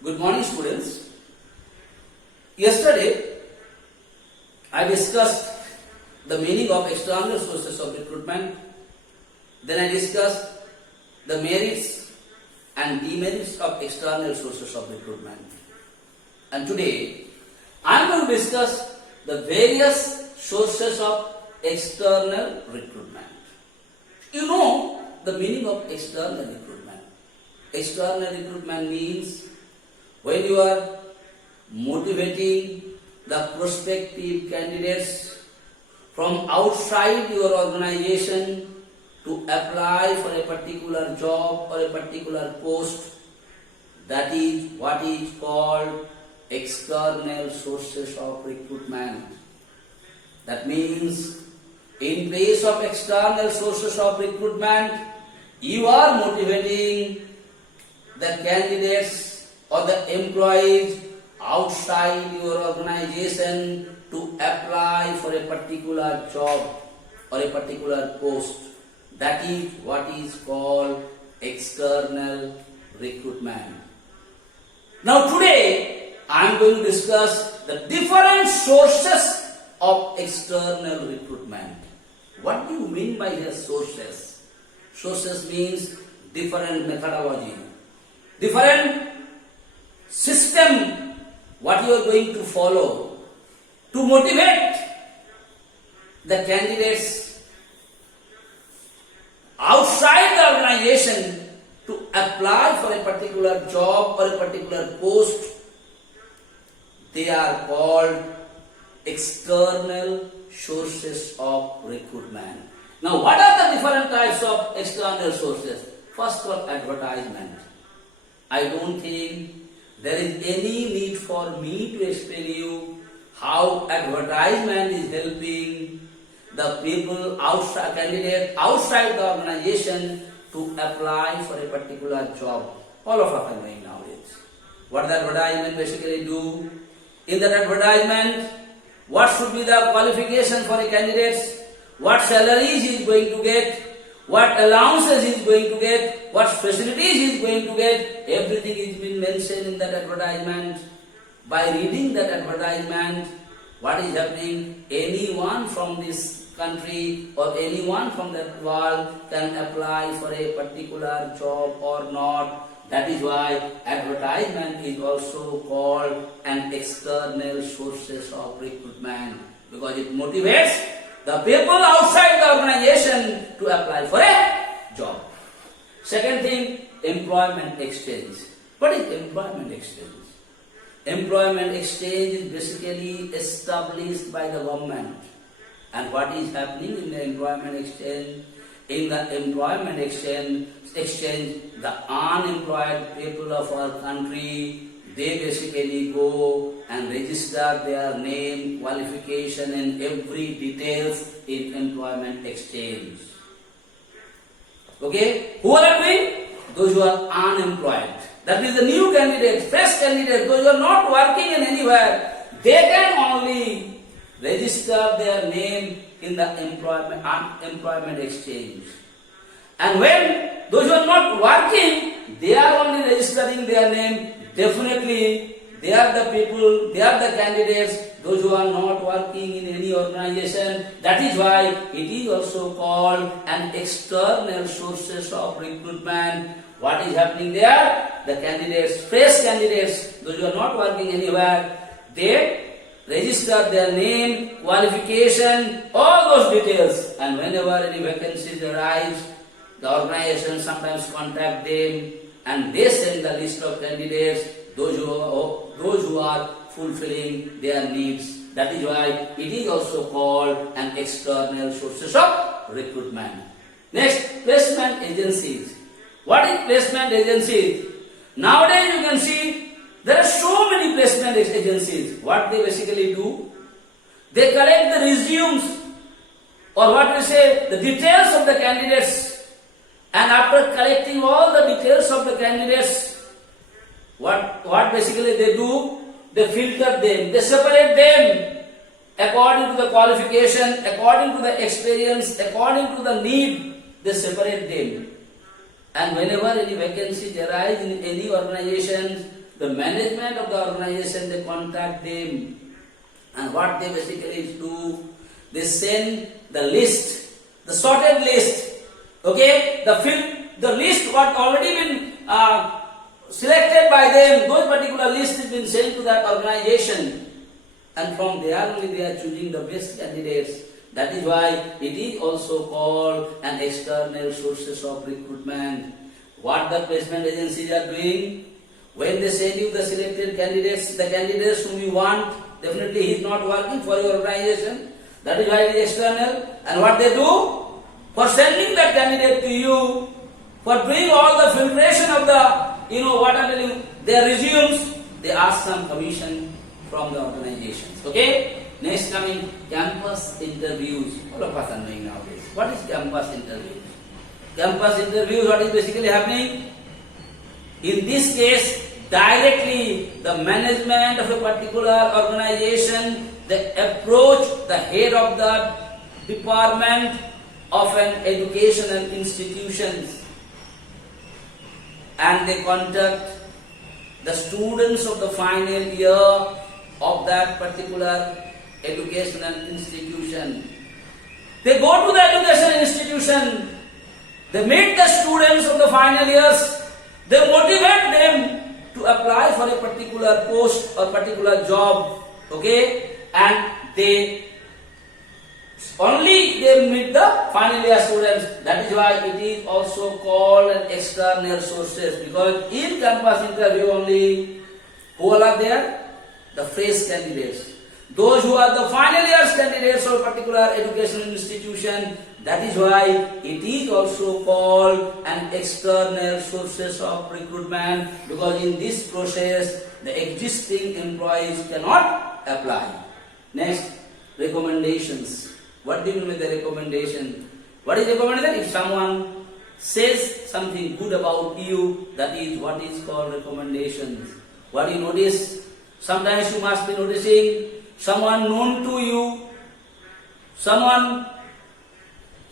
Good morning, students. Yesterday, I discussed the meaning of external sources of recruitment. Then I discussed the merits and demerits of external sources of recruitment. And today, I am going to discuss the various sources of external recruitment. You know the meaning of external recruitment. External recruitment means when you are motivating the prospective candidates from outside your organization to apply for a particular job or a particular post, that is what is called external sources of recruitment. That means in place of external sources of recruitment, you are motivating the candidates or the employees outside your organization to apply for a particular job or a particular post. That is what is called external recruitment. Now today I am going to discuss the different sources of external recruitment. What do you mean by the sources? Sources means different methodology, different system what you are going to follow to motivate the candidates outside the organization to apply for a particular job or a particular post. They are called external sources of recruitment. Now, what are the different types of external sources? First of all, advertisement. I don't think there is any need for me to explain you how advertisement is helping the people outside, candidates outside the organization to apply for a particular job. All of us are knowing nowadays. What the advertisement basically do? In that advertisement, what should be the qualification for a candidate? What salaries he is going to get? What allowances he is going to get? What facilities he is going to get? Everything is been mentioned in that advertisement. By reading that advertisement, what is happening? Anyone from this country or anyone from that world can apply for a particular job or not. That is why advertisement is also called an external sources of recruitment, because it motivates the people outside the organization to apply for a job. Second thing, employment exchange. What is employment exchange? Employment exchange is basically established by the government. And what is happening in the employment exchange? In the employment exchange, the unemployed people of our country, they basically go and register their name, qualification and every details in employment exchange. Okay? Who are doing? Those who are unemployed. That is the new candidates, fresh candidates, those who are not working in anywhere. They can only register their name in the employment exchange. And when those who are not working, they are only registering their name, definitely they are the people, they are the candidates, those who are not working in any organization. That is why it is also called an external sources of recruitment. What is happening there? The candidates, fresh candidates, those who are not working anywhere, they register their name, qualification, all those details, and whenever any vacancies arise, the organization sometimes contact them and they send the list of candidates, those who are fulfilling their needs. That is why it is also called an external sources of recruitment. Next, placement agencies. What is placement agencies? Nowadays you can see there are so many placement agencies. What they basically do? They collect the resumes, or what we say, the details of the candidates. And after collecting all the details of the candidates, what basically they do? They filter them, they separate them according to the qualification, according to the experience, according to the need, they separate them. And whenever any vacancies arise in any organization, the management of the organization, they contact them, and what they basically do, they send the list, the sorted list, okay, the list what already been selected by them, those particular list has been sent to that organization, and from there only they are choosing the best candidates. That is why it is also called an external sources of recruitment. What the placement agencies are doing, when they send you the selected candidates, the candidates whom you want, definitely he is not working for your organization. That is why it is external. And what they do, for sending that candidate to you, for doing all the filtration of the, what I'm telling you, their resumes, they ask some commission from the organizations. Okay? Next coming, campus interviews. All of us are knowing nowadays. What is campus interviews? Campus interviews, what is basically happening? In this case, directly the management of a particular organization, they approach the head of the department of an educational institution, and they contact the students of the final year of that particular educational institution. They go to the educational institution, they meet the students of the final years, they motivate them to apply for a particular post or particular job, okay, and they meet the final year students. That is why it is also called an external sources, because in campus interview only, who all are there? The fresh candidates. Those who are the final year's candidates of a particular educational institution, that is why it is also called an external sources of recruitment, because in this process the existing employees cannot apply. Next, recommendations. What do you mean with the recommendation? What is recommendation? If someone says something good about you, that is what is called recommendations. What do you notice? Sometimes you must be noticing someone known to you, sometimes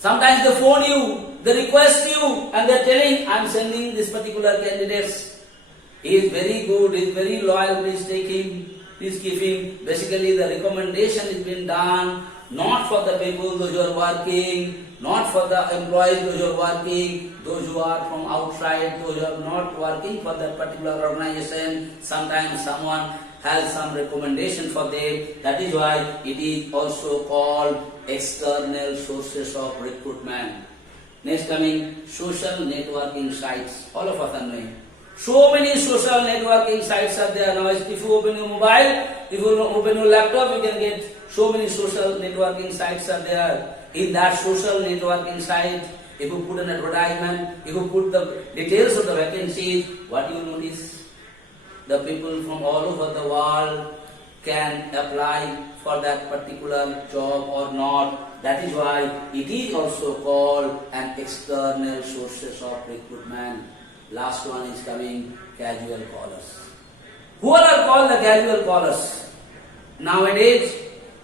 they phone you, they request you, and they are telling, I am sending this particular candidate. He is very good, he is very loyal, please take him, please give him. Basically the recommendation is being done not for the people those who are working, not for the employees those who are working, those who are from outside, those who are not working for that particular organization. Sometimes someone has some recommendation for them. That is why it is also called external sources of recruitment. Next coming, social networking sites. All of us are knowing. So many social networking sites are there now. If you open your mobile, if you open your laptop, you can get so many social networking sites are there. In that social networking site, if you put an advertisement, if you put the details of the vacancies, what you notice? The people from all over the world can apply for that particular job or not. That is why it is also called an external sources of recruitment. Last one is coming, casual callers. Who are called the casual callers? Nowadays,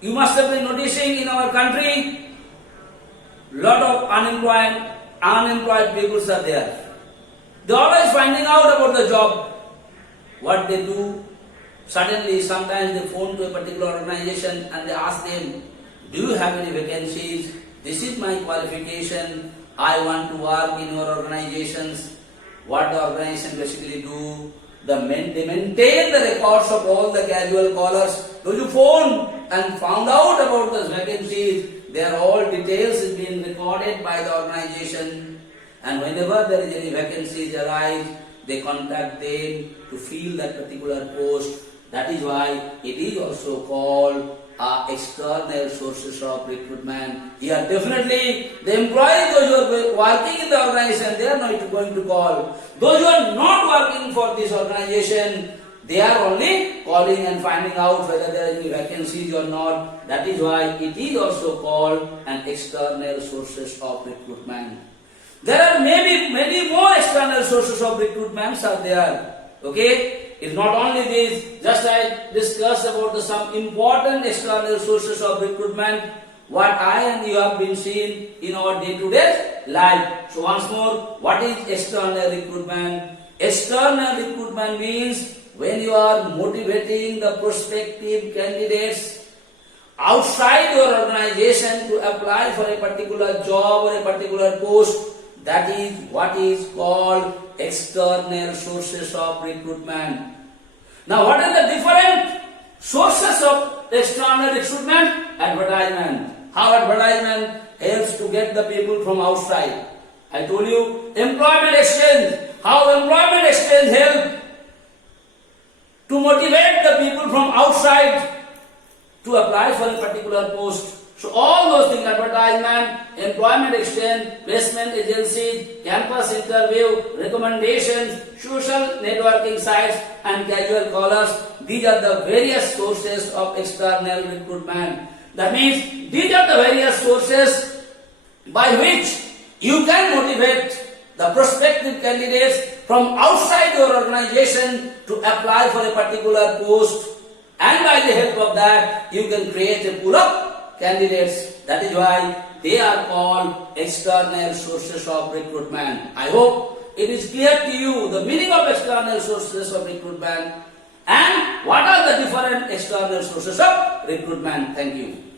you must have been noticing in our country, lot of unemployed people are there. They are always finding out about the job. What they do, suddenly sometimes they phone to a particular organization and they ask them, do you have any vacancies? This is my qualification. I want to work in your organizations. What the organization basically do, they maintain the records of all the casual callers. Those who phone and found out about those vacancies, their all details is being recorded by the organization. And whenever there is any vacancies arise, they contact them to fill that particular post. That is why it is also called external sources of recruitment. Here definitely the employees, those who are working in the organization, they are not going to call. Those who are not working for this organization, they are only calling and finding out whether there are any vacancies or not. That is why it is also called an external sources of recruitment. There are maybe many more external sources of recruitments are there. Okay? It's not only this, just I discussed about some important external sources of recruitment, what I and you have been seeing in our day-to-day life. So once more, what is external recruitment? External recruitment means when you are motivating the prospective candidates outside your organization to apply for a particular job or a particular post, that is what is called external sources of recruitment. Now, what are the different sources of external recruitment? Advertisement. How advertisement helps to get the people from outside? I told you, employment exchange. How employment exchange helps to motivate the people from outside to apply for a particular post. So all those things, advertisement, employment exchange, placement agencies, campus interview, recommendations, social networking sites and casual callers, these are the various sources of external recruitment. That means these are the various sources by which you can motivate the prospective candidates from outside your organization to apply for a particular post, and by the help of that you can create a pool of candidates. That is why they are called external sources of recruitment. I hope it is clear to you the meaning of external sources of recruitment and what are the different external sources of recruitment. Thank you.